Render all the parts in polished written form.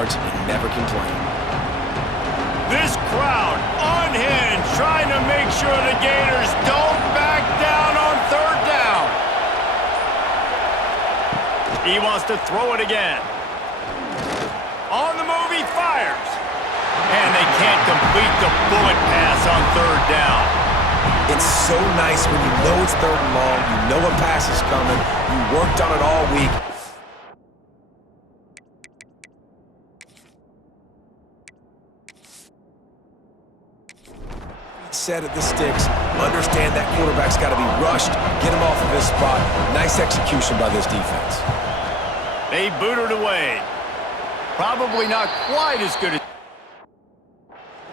yards and never complain. This crowd unhinged, trying to make sure the Gators don't back down on third down. He wants to throw it again. On the move, he fires. And they can't complete the bullet pass on third down. It's so nice when you know it's third and long, you know a pass is coming, you worked on it all week. Set at the sticks, understand that quarterback's got to be rushed, get him off of his spot. Nice execution by this defense. They boot it away. Probably not quite as good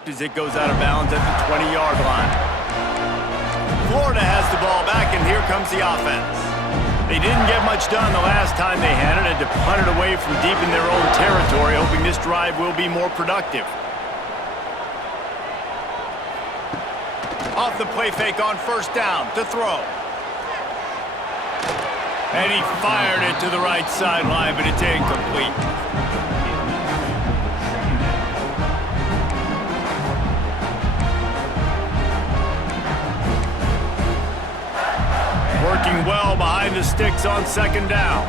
as it goes out of bounds at the 20-yard line. Florida has the ball back, and here comes the offense. They didn't get much done the last time they had it, and to punt it away from deep in their own territory, hoping this drive will be more productive. Off the play fake on first down to throw. And he fired it to the right sideline, but it's incomplete. Working well behind the sticks on second down.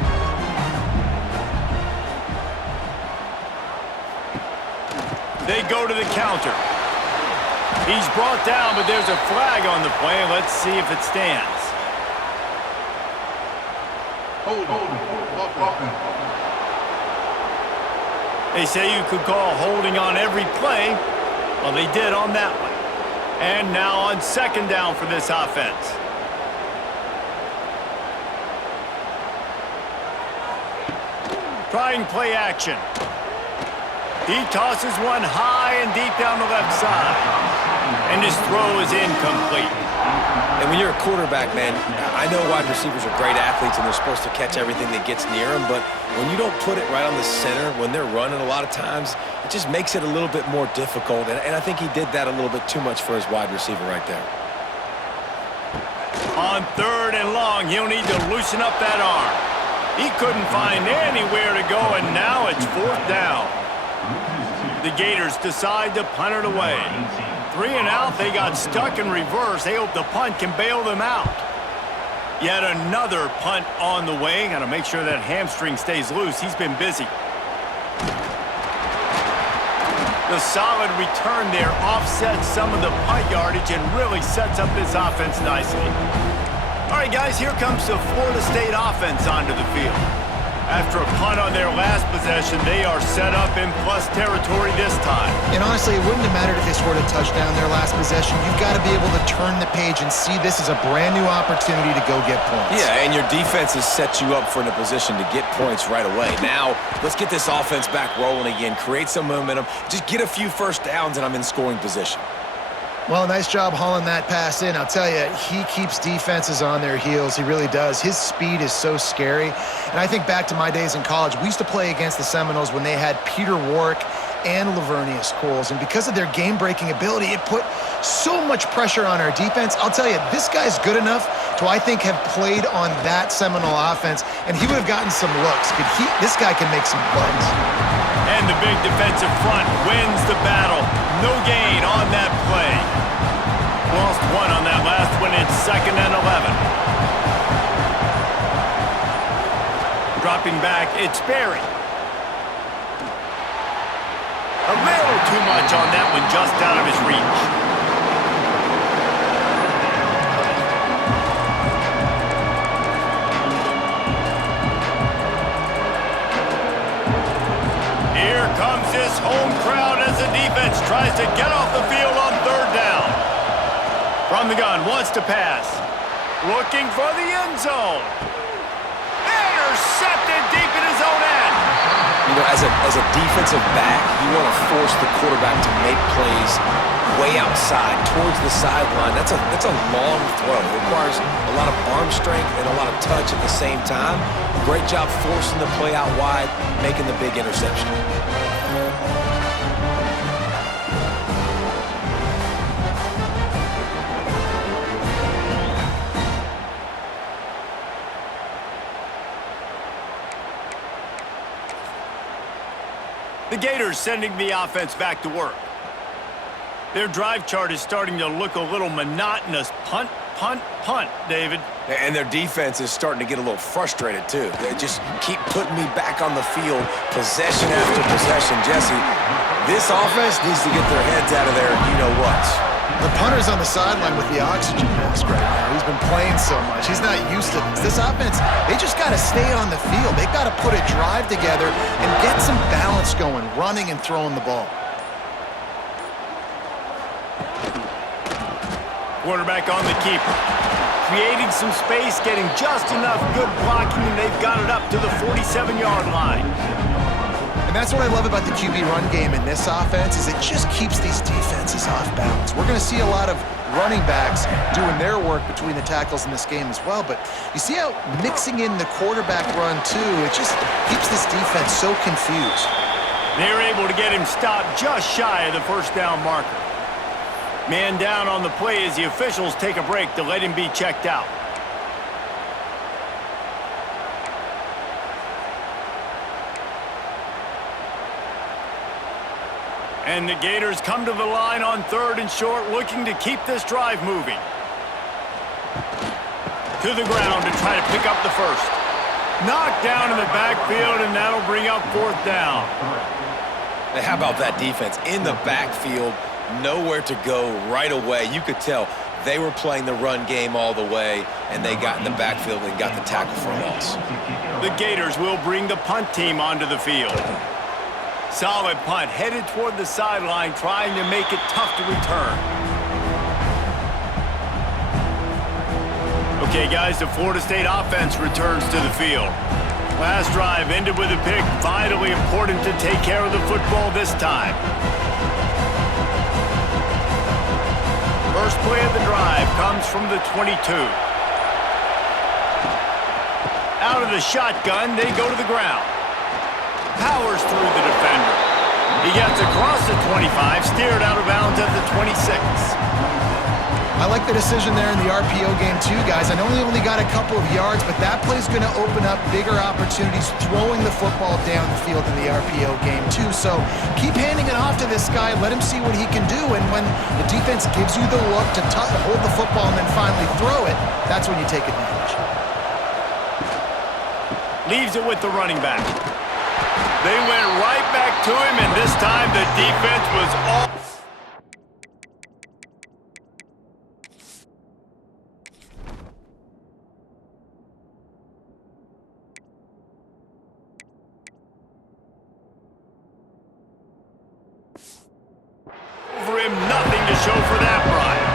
They go to the counter. He's brought down, but there's a flag on the play. Let's see if it stands. They say you could call holding on every play. Well, they did on that one. And now on second down for this offense. Trying play action. He tosses one high and deep down the left side. And his throw is incomplete. And when you're a quarterback, man, I know wide receivers are great athletes and they're supposed to catch everything that gets near them, but when you don't put it right on the center, when they're running a lot of times, it just makes it a little bit more difficult. And I think he did that a little bit too much for his wide receiver right there. On third and long, he'll need to loosen up that arm. He couldn't find anywhere to go, and now it's fourth down. The Gators decide to punt it away. 3 and out, they got stuck in reverse. They hope the punt can bail them out. Yet another punt on the way. Got to make sure that hamstring stays loose. He's been busy. The solid return there offsets some of the punt yardage and really sets up this offense nicely. All right, guys, here comes the Florida State offense onto the field. After a punt on their last possession, they are set up in plus territory this time. And honestly, it wouldn't have mattered if they scored a touchdown their last possession. You've got to be able to turn the page and see this as a brand new opportunity to go get points. Yeah, and your defense has set you up for in a position to get points right away. Now, let's get this offense back rolling again, create some momentum, just get a few first downs, and I'm in scoring position. Well, nice job hauling that pass in. I'll tell you, he keeps defenses on their heels. He really does. His speed is so scary. And I think back to my days in college, we used to play against the Seminoles when they had Peter Warrick and Lavernius Coles. And because of their game-breaking ability, it put so much pressure on our defense. I'll tell you, this guy's good enough to, I think, have played on that Seminole offense, and he would have gotten some looks. This guy can make some plays. And the big defensive front wins the battle. No gain on that play. Lost one on that last one. It's 2nd and 11. Dropping back, it's Berry. A little too much on that one, just out of his reach. Here comes this home crowd as the defense tries to get off the field on third down. From the gun, wants to pass. Looking for the end zone. Intercepted deep in his own end. You know, as a defensive back, you want to force the quarterback to make plays way outside, towards the sideline. That's a long throw. It requires a lot of arm strength and a lot of touch at the same time. Great job forcing the play out wide, making the big interception. The Gators sending the offense back to work. Their drive chart is starting to look a little monotonous. Punt, punt, punt, David. And their defense is starting to get a little frustrated, too. They just keep putting me back on the field, possession after possession. Jesse, this offense needs to get their heads out of there, you-know-what. The punter's on the sideline with the oxygen mask right now. He's been playing so much. He's not used to this. This offense, they just got to stay on the field. They've got to put a drive together and get some balance going, running and throwing the ball. Quarterback on the keeper. Creating some space, getting just enough good blocking, and they've got it up to the 47-yard line. And that's what I love about the QB run game in this offense is it just keeps these defenses off balance. We're going to see a lot of running backs doing their work between the tackles in this game as well. But you see how mixing in the quarterback run, too, it just keeps this defense so confused. They're able to get him stopped just shy of the first down marker. Man down on the play as the officials take a break to let him be checked out. And the Gators come to the line on 3rd and short, looking to keep this drive moving. To the ground to try to pick up the first. Knocked down in the backfield, and that'll bring up 4th down. And how about that defense? In the backfield, nowhere to go right away. You could tell they were playing the run game all the way, and they got in the backfield and got the tackle for a loss. The Gators will bring the punt team onto the field. Solid punt, headed toward the sideline, trying to make it tough to return. Okay, guys, the Florida State offense returns to the field. Last drive ended with a pick. Vitally important to take care of the football this time. First play of the drive comes from the 22. Out of the shotgun, they go to the ground. Powers through the defender. He gets across the 25, steered out of bounds at the 26. I like the decision there in the RPO game too, guys. I know he only got a couple of yards, but that play's going to open up bigger opportunities throwing the football down the field in the RPO game too. So keep handing it off to this guy. Let him see what he can do. And when the defense gives you the look to hold the football and then finally throw it, that's when you take advantage. Leaves it with the running back. They went right back to him, and this time the defense was all... over him, nothing to show for that ride.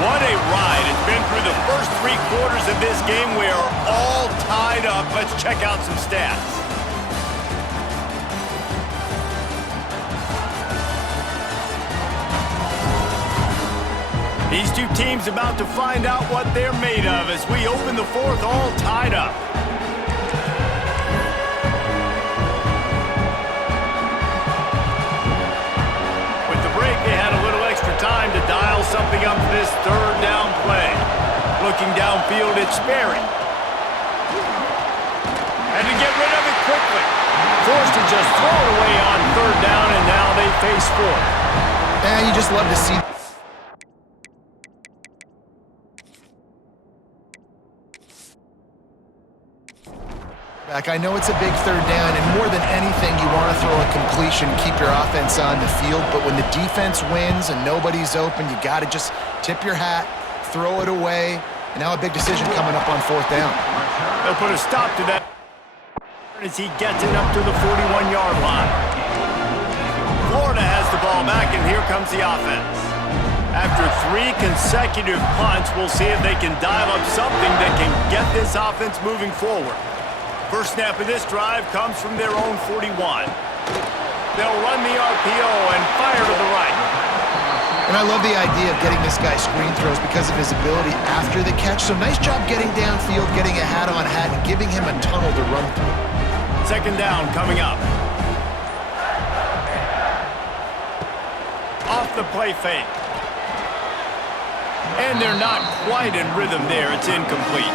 What a ride. It's been through the first 3 quarters of this game. We are all tied up. Let's check out some stats. These two teams about to find out what they're made of as we open the 4th all tied up. With the break, they had a little extra time to dial something up for this 3rd down play. Looking downfield, it's Sperry. And to get rid of it quickly. Forced to just throw it away on 3rd down, and now they face 4th. And you just love to see. I know it's a big 3rd down, and more than anything, you want to throw a completion, keep your offense on the field. But when the defense wins and nobody's open, you got to just tip your hat, throw it away. And now a big decision coming up on 4th down. They'll put a stop to that as he gets it up to the 41-yard line. Florida has the ball back, and here comes the offense. After 3 consecutive punts, we'll see if they can dial up something that can get this offense moving forward. First snap of this drive comes from their own 41. They'll run the RPO and fire to the right. And I love the idea of getting this guy screen throws because of his ability after the catch. So nice job getting downfield, getting a hat-on-hat, and giving him a tunnel to run through. 2nd down coming up. Off the play fake. And they're not quite in rhythm there. It's incomplete.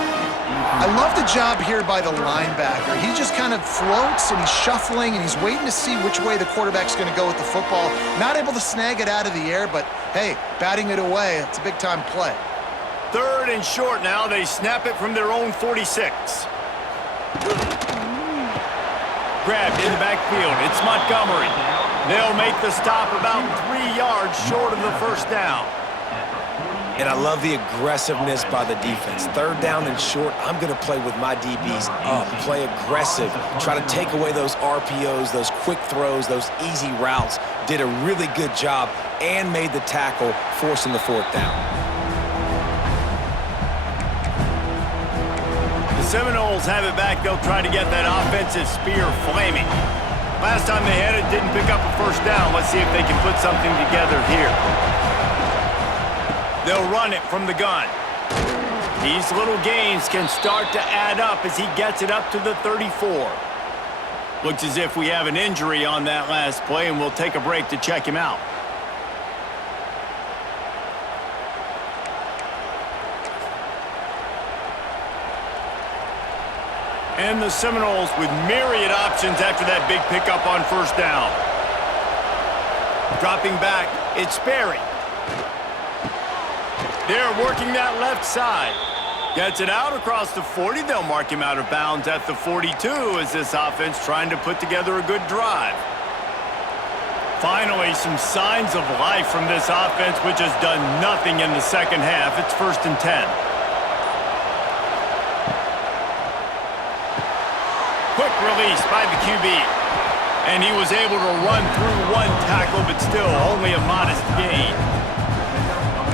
I love the job here by the linebacker. He just kind of floats and he's shuffling and he's waiting to see which way the quarterback's going to go with the football. Not able to snag it out of the air, but hey, batting it away, it's a big-time play. 3rd and short now. They snap it from their own 46. Grabbed in the backfield. It's Montgomery. They'll make the stop about 3 yards short of the first down. And I love the aggressiveness by the defense. 3rd down and short, I'm going to play with my DBs up. Play aggressive. Try to take away those RPOs, those quick throws, those easy routes. Did a really good job and made the tackle, forcing the 4th down. The Seminoles have it back. They'll try to get that offensive spear flaming. Last time they had it, didn't pick up a first down. Let's see if they can put something together here. They'll run it from the gun. These little gains can start to add up as he gets it up to the 34. Looks as if we have an injury on that last play, and we'll take a break to check him out. And the Seminoles with myriad options after that big pickup on first down. Dropping back, it's Sperry. They're working that left side. Gets it out across the 40. They'll mark him out of bounds at the 42 as this offense trying to put together a good drive. Finally, some signs of life from this offense, which has done nothing in the second half. It's 1st and 10. Quick release by the QB. And he was able to run through one tackle, but still only a modest gain.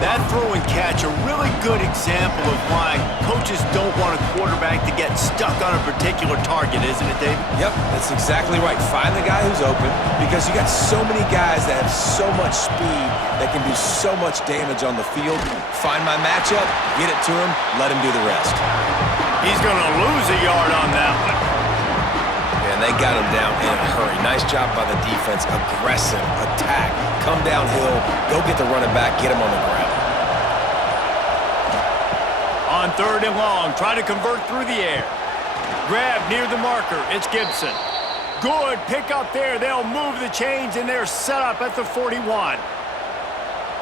That throw and catch, a really good example of why coaches don't want a quarterback to get stuck on a particular target, isn't it, David? Yep, that's exactly right. Find the guy who's open because you got so many guys that have so much speed that can do so much damage on the field. Find my matchup, get it to him, let him do the rest. He's going to lose a yard on that one. And they got him down in a hurry. Nice job by the defense. Aggressive attack. Come downhill, go get the running back, get him on the ground. On 3rd and long, try to convert through the air. Grab near the marker. It's Gibson. Good pick up there. They'll move the chains, and they're set up at the 41.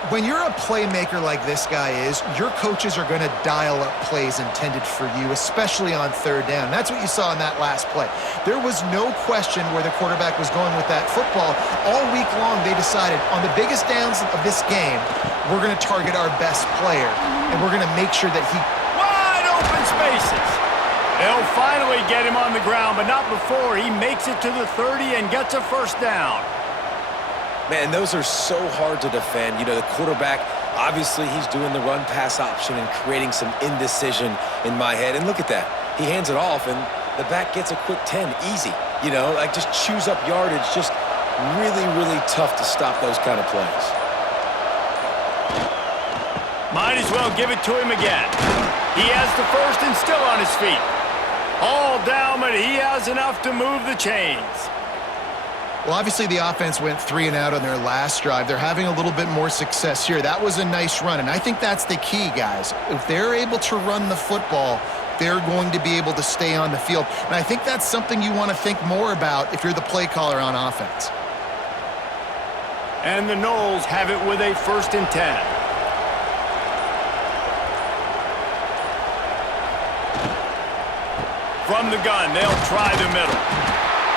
When you're a playmaker like this guy is, your coaches are going to dial up plays intended for you, especially on 3rd down. That's what you saw in that last play. There was no question where the quarterback was going with that football. All week long, they decided on the biggest downs of this game, we're going to target our best player, and we're going to make sure that he... Wide open spaces. They'll finally get him on the ground, but not before he makes it to the 30 and gets a first down. Man, those are so hard to defend. You know, the quarterback, obviously he's doing the run-pass option and creating some indecision in my head. And look at that. He hands it off, and the back gets a quick 10. Easy. You know, like just chews up yardage. Just really, really tough to stop those kind of plays. Might as well give it to him again. He has the first and still on his feet. All down, but he has enough to move the chains. Well, obviously the offense went 3 and out on their last drive. They're having a little bit more success here. That was a nice run, and I think that's the key, guys. If they're able to run the football, they're going to be able to stay on the field. And I think that's something you want to think more about if you're the play caller on offense. And the Noles have it with a 1st and 10. From the gun, they'll try the middle.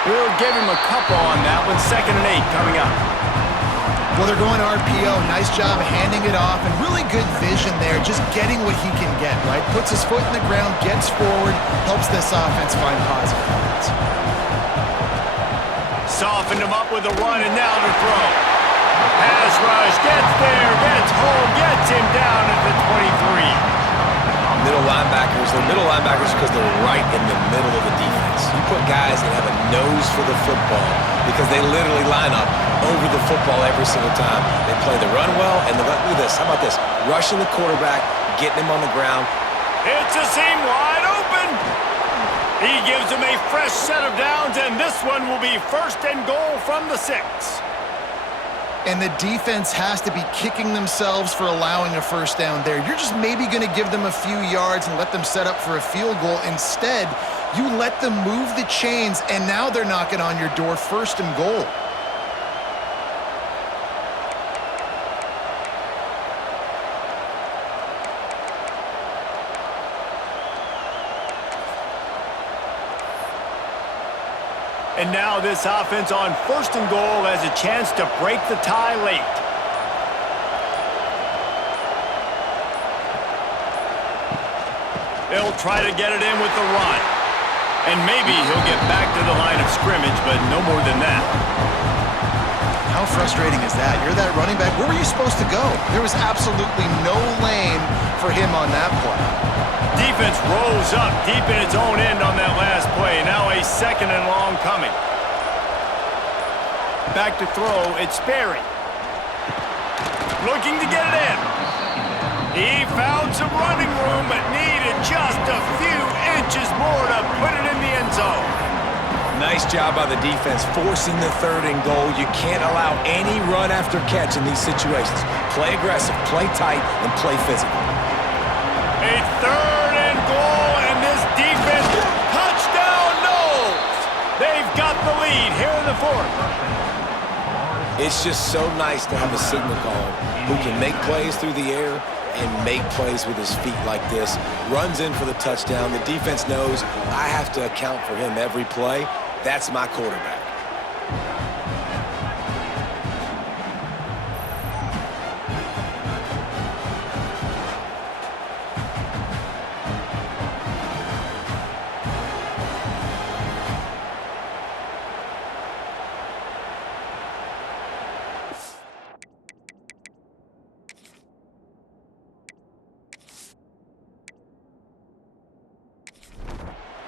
We'll give him a couple on that one. 2nd and 8 coming up. Well, they're going RPO. Nice job handing it off, and really good vision there, just getting what he can get, right? Puts his foot in the ground, gets forward, helps this offense find positive points. Softened him up with a run, and now to throw. Pass rush, gets there, gets home, gets him down at the 23. Middle linebackers, they're middle linebackers because they're right in the middle of the defense. You put guys that have a nose for the football because they literally line up over the football every single time. They play the run well, and look at this. How about this? Rushing the quarterback, getting him on the ground. It's a seam wide open. He gives him a fresh set of downs, and this one will be 1st and goal from the 6. And the defense has to be kicking themselves for allowing a first down there. You're just maybe going to give them a few yards and let them set up for a field goal. Instead, you let them move the chains, and now they're knocking on your door, 1st and goal. And now this offense on 1st and goal has a chance to break the tie late. They'll try to get it in with the run. And maybe he'll get back to the line of scrimmage, but no more than that. How frustrating is that? You're that running back. Where were you supposed to go? There was absolutely no lane for him on that play. Defense rolls up deep in its own end on that last play. Now a 2nd and long coming. Back to throw, it's Sperry. Looking to get it in. He found some running room, but needed just a few inches more to put it in the end zone. Nice job by the defense forcing the 3rd and goal. You can't allow any run after catch in these situations. Play aggressive, play tight, and play physical. A 3rd and goal, and this defense, touchdown Knowles! They've got the lead here in the 4th. It's just so nice to have a signal caller who can make plays through the air and make plays with his feet like this. Runs in for the touchdown. The defense knows I have to account for him every play. That's my quarterback.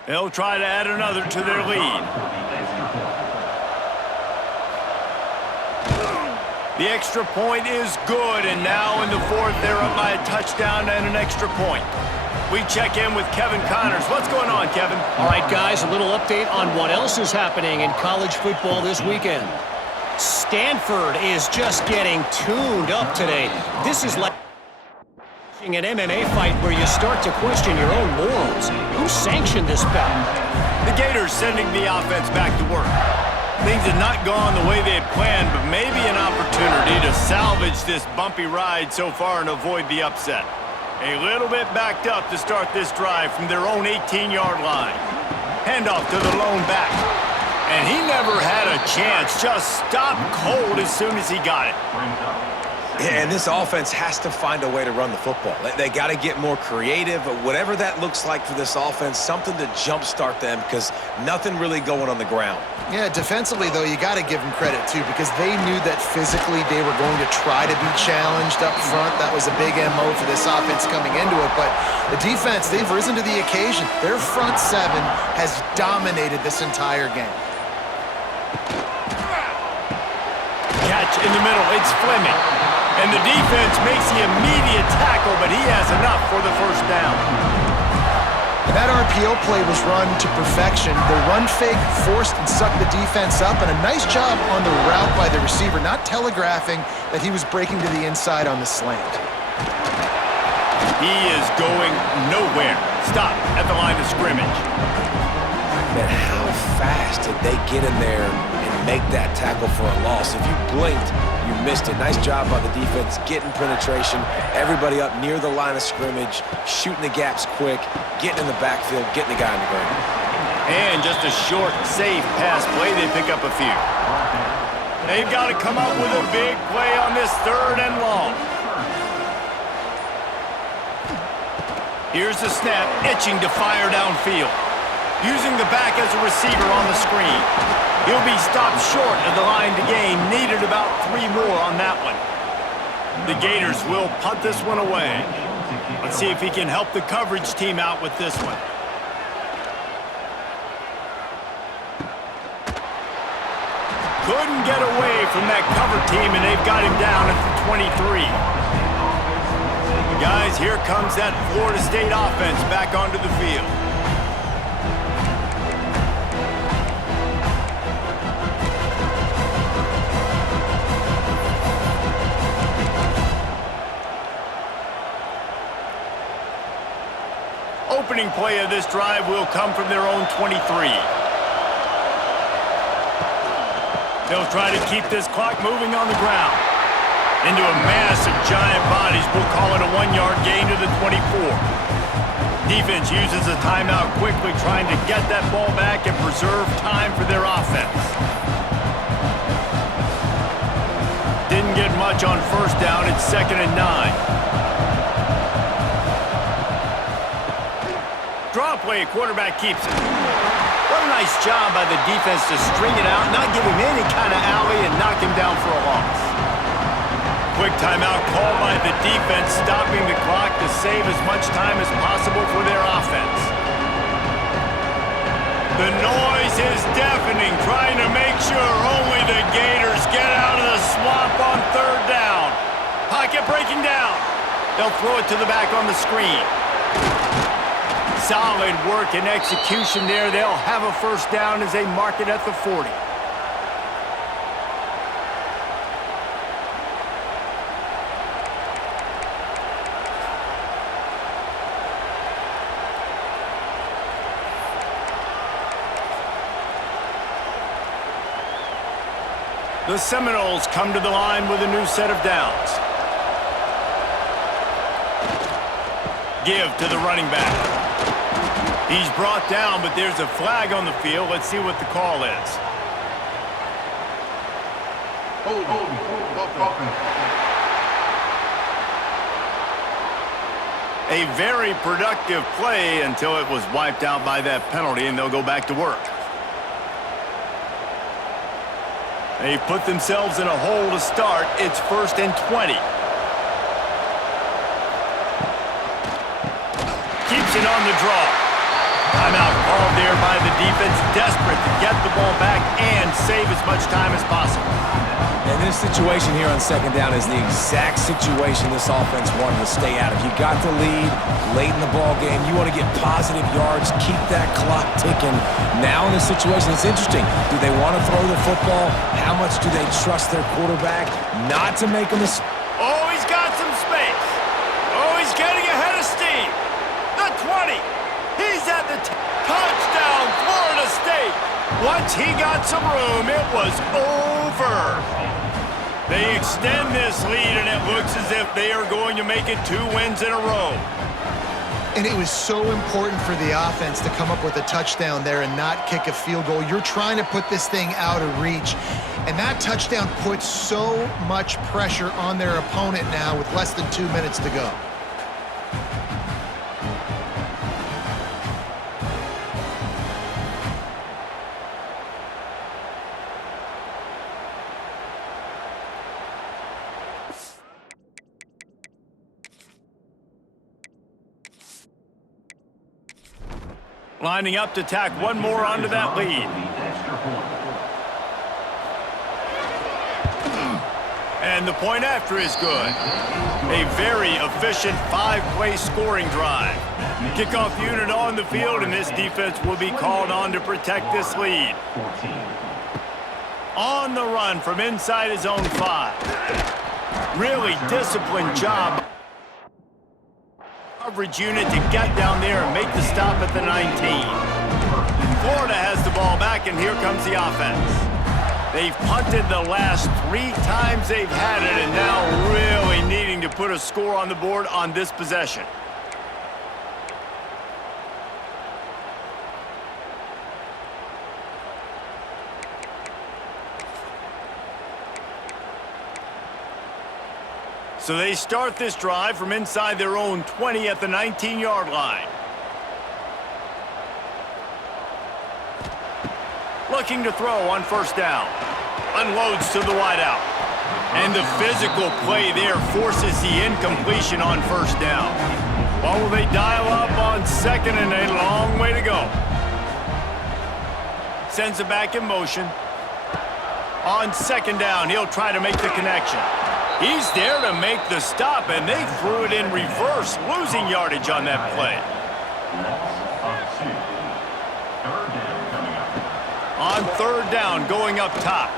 They'll try to add another to their lead. The extra point is good, and now in the 4th, they're up by a touchdown and an extra point. We check in with Kevin Connors. What's going on, Kevin? All right, guys, a little update on what else is happening in college football this weekend. Stanford is just getting tuned up today. This is like an MMA fight where you start to question your own morals. Who sanctioned this bout? The Gators sending the offense back to work. Things had not gone the way they had planned, but maybe an opportunity to salvage this bumpy ride so far and avoid the upset. A little bit backed up to start this drive from their own 18-yard line. Handoff to the lone back. And he never had a chance, just stopped cold as soon as he got it. And this offense has to find a way to run the football. They got to get more creative, but whatever that looks like for this offense, something to jumpstart them because nothing really going on the ground. Yeah, defensively, though, you got to give them credit, too, because they knew that physically they were going to try to be challenged up front. That was a big MO for this offense coming into it, but the defense, they've risen to the occasion. Their front 7 has dominated this entire game. Catch in the middle, it's Fleming. And the defense makes the immediate tackle, but he has enough for the first down. And that RPO play was run to perfection. The run fake forced and sucked the defense up, and a nice job on the route by the receiver, not telegraphing that he was breaking to the inside on the slant. He is going nowhere. Stop at the line of scrimmage. Man, how fast did they get in there and make that tackle for a loss? If you blinked, you missed it. Nice job by the defense, getting penetration. Everybody up near the line of scrimmage, shooting the gaps quick, getting in the backfield, getting the guy on the ground. And just a short, safe pass play, they pick up a few. They've got to come up with a big play on this 3rd and long. Here's the snap, itching to fire downfield. Using the back as a receiver on the screen. He'll be stopped short of the line to gain. Needed about 3 more on that one. The Gators will punt this one away. Let's see if he can help the coverage team out with this one. Couldn't get away from that cover team, and they've got him down at the 23. Guys, here comes that Florida State offense back onto the field. opening play of this drive will come from their own 23. They'll try to keep this clock moving on the ground. Into a mass of giant bodies, we'll call it a 1-yard gain to the 24. Defense uses a timeout quickly, trying to get that ball back and preserve time for their offense. Didn't get much on first down. It's 2nd and 9. Draw play, quarterback keeps it. What a nice job by the defense to string it out, not give him any kind of alley, and knock him down for a loss. Quick timeout called by the defense, stopping the clock to save as much time as possible for their offense. The noise is deafening, trying to make sure only the Gators get out of the swamp on 3rd down. Pocket breaking down. They'll throw it to the back on the screen. Solid work and execution there. They'll have a first down as they mark it at the 40. The Seminoles come to the line with a new set of downs. Give to the running back. He's brought down, but there's a flag on the field. Let's see what the call is. A very productive play until it was wiped out by that penalty, and they'll go back to work. They put themselves in a hole to start. It's 1st and 20. Keeps it on the draw. Timeout called there by the defense, desperate to get the ball back and save as much time as possible. And this situation here on 2nd down is the exact situation this offense wanted to stay out of. You got the lead late in the ball game. You want to get positive yards, keep that clock ticking. Now in this situation, it's interesting. Do they want to throw the football? How much do they trust their quarterback not to make a mistake? Oh, he's got some space. Oh, he's getting ahead of steam. The 20. He's at the touchdown, Florida State. Once he got some room, it was over. They extend this lead, and it looks as if they are going to make it 2 wins in a row. And it was so important for the offense to come up with a touchdown there and not kick a field goal. You're trying to put this thing out of reach. And that touchdown puts so much pressure on their opponent now with less than 2 minutes to go. Lining up to tack one more onto that lead. And the point after is good. A very efficient 5-play scoring drive. Kickoff unit on the field, and this defense will be called on to protect this lead. On the run from inside his own 5. Really disciplined job. Coverage unit to get down there and make the stop at the 19. Florida has the ball back, and here comes the offense. They've punted the last 3 times they've had it, and now really needing to put a score on the board on this possession. So they start this drive from inside their own 20 at the 19-yard line. Looking to throw on first down. Unloads to the wideout. And the physical play there forces the incompletion on first down. What will they dial up on second, and a long way to go. Sends it back in motion. On second down, he'll try to make the connection. He's there to make the stop, and they threw it in reverse, losing yardage on that play. On third down, going up top.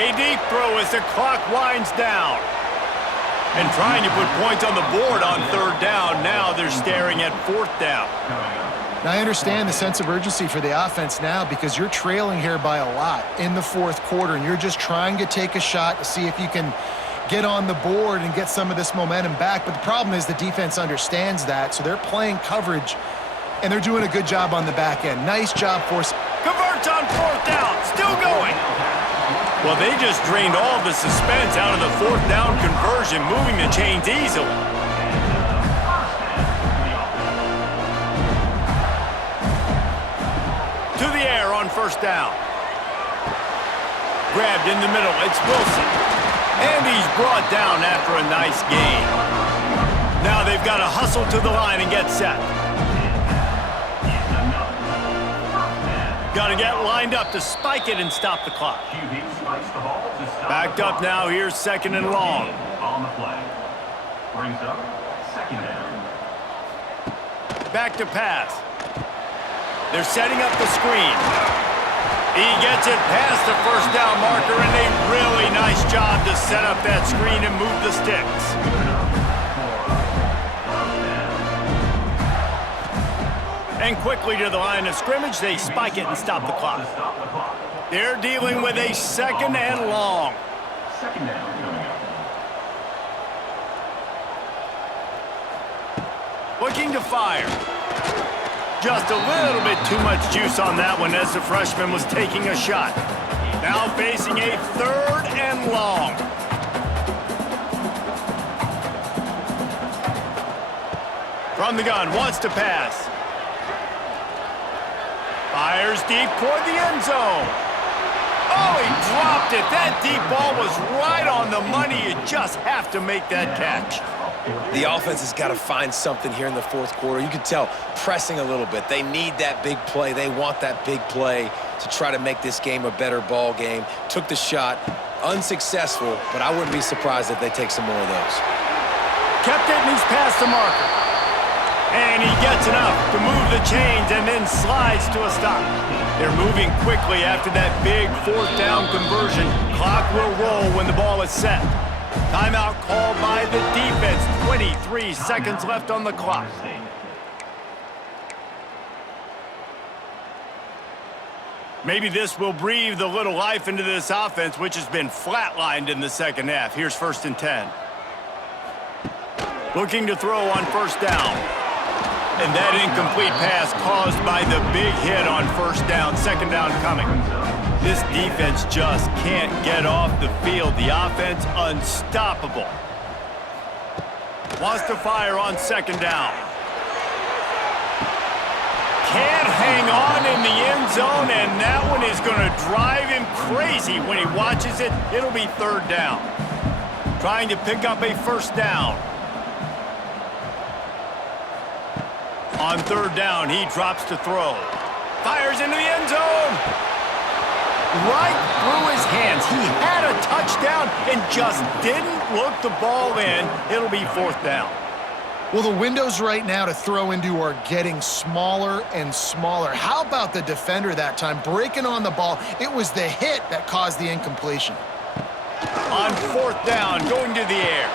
A deep throw as the clock winds down. And trying to put points on the board on third down. Now they're staring at fourth down. Now, I understand the sense of urgency for the offense now because you're trailing here by a lot in the fourth quarter, and you're just trying to take a shot to see if you can get on the board and get some of this momentum back. But the problem is the defense understands that, so they're playing coverage, and they're doing a good job on the back end. Nice job for... Converts on fourth down. Still going. Well, they just drained all the suspense out of the fourth down conversion, moving the chains easily. To the air on first down. Grabbed in the middle. It's Wilson. And he's brought down after a nice gain. Now they've got to hustle to the line and get set. Got to get lined up to spike it and stop the clock. Backed up now. Here's second and long. On the play. Brings up second down. Back to pass. They're setting up the screen. He gets it past the first down marker, and a really nice job to set up that screen and move the sticks. And quickly to the line of scrimmage, they spike it and stop the clock. They're dealing with a second and long. Second down coming up. Looking to fire. Just a little bit too much juice on that one as the freshman was taking a shot. Now facing a third and long. From the gun, wants to pass. Fires deep toward the end zone. Oh, he dropped it. That deep ball was right on the money. You just have to make that catch. The offense has got to find something here in the fourth quarter. You can tell pressing a little bit. They need that big play. They want that big play to try to make this game a better ball game. Took the shot, unsuccessful, but I wouldn't be surprised if they take some more of those. Kept it and he's past the marker. And he gets enough to move the chains and then slides to a stop. They're moving quickly after that big fourth down conversion. Clock will roll when the ball is set. Timeout called by the defense. 23 seconds left on the clock. Maybe this will breathe a little life into this offense, which has been flatlined in the second half. Here's first and 10. Looking to throw on first down. And that incomplete pass caused by the big hit on first down. Second down coming. This defense just can't get off the field. The offense unstoppable. Wants to fire on second down. Can't hang on in the end zone, and that one is going to drive him crazy when he watches it. It'll be third down. Trying to pick up a first down. On third down, he drops to throw. Fires into the end zone. Right through his hands. He had a touchdown and just didn't look the ball in. It'll be fourth down. Well, the windows right now to throw into are getting smaller and smaller. How about the defender that time breaking on the ball? It was the hit that caused the incompletion. On fourth down, going to the air.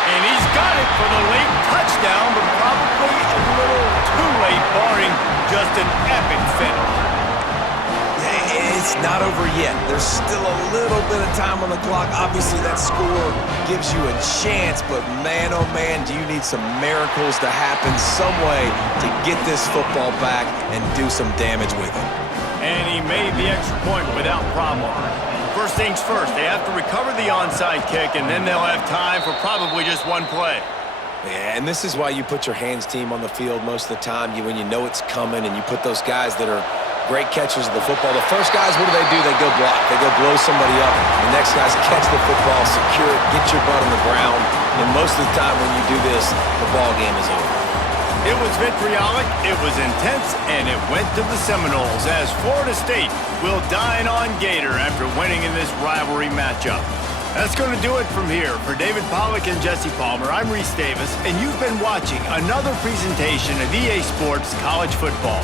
And he's got it for the late touchdown, but probably a little too late, barring just an epic finish. It's not over yet. There's still a little bit of time on the clock. Obviously, that score gives you a chance, but man, oh man, do you need some miracles to happen some way to get this football back and do some damage with it. And he made the extra point without problem. First things first, they have to recover the onside kick, and then they'll have time for probably just one play. Yeah, and this is why you put your hands team on the field most of the time, when you know it's coming, and you put those guys that are great catchers of the football. The first guys, what do? They go block. They go blow somebody up. The next guys catch the football, secure it, get your butt on the ground. And most of the time when you do this, the ball game is over. It was vitriolic, it was intense, and it went to the Seminoles as Florida State will dine on Gator after winning in this rivalry matchup. That's going to do it from here. For David Pollack and Jesse Palmer, I'm Reese Davis, and you've been watching another presentation of EA Sports College Football.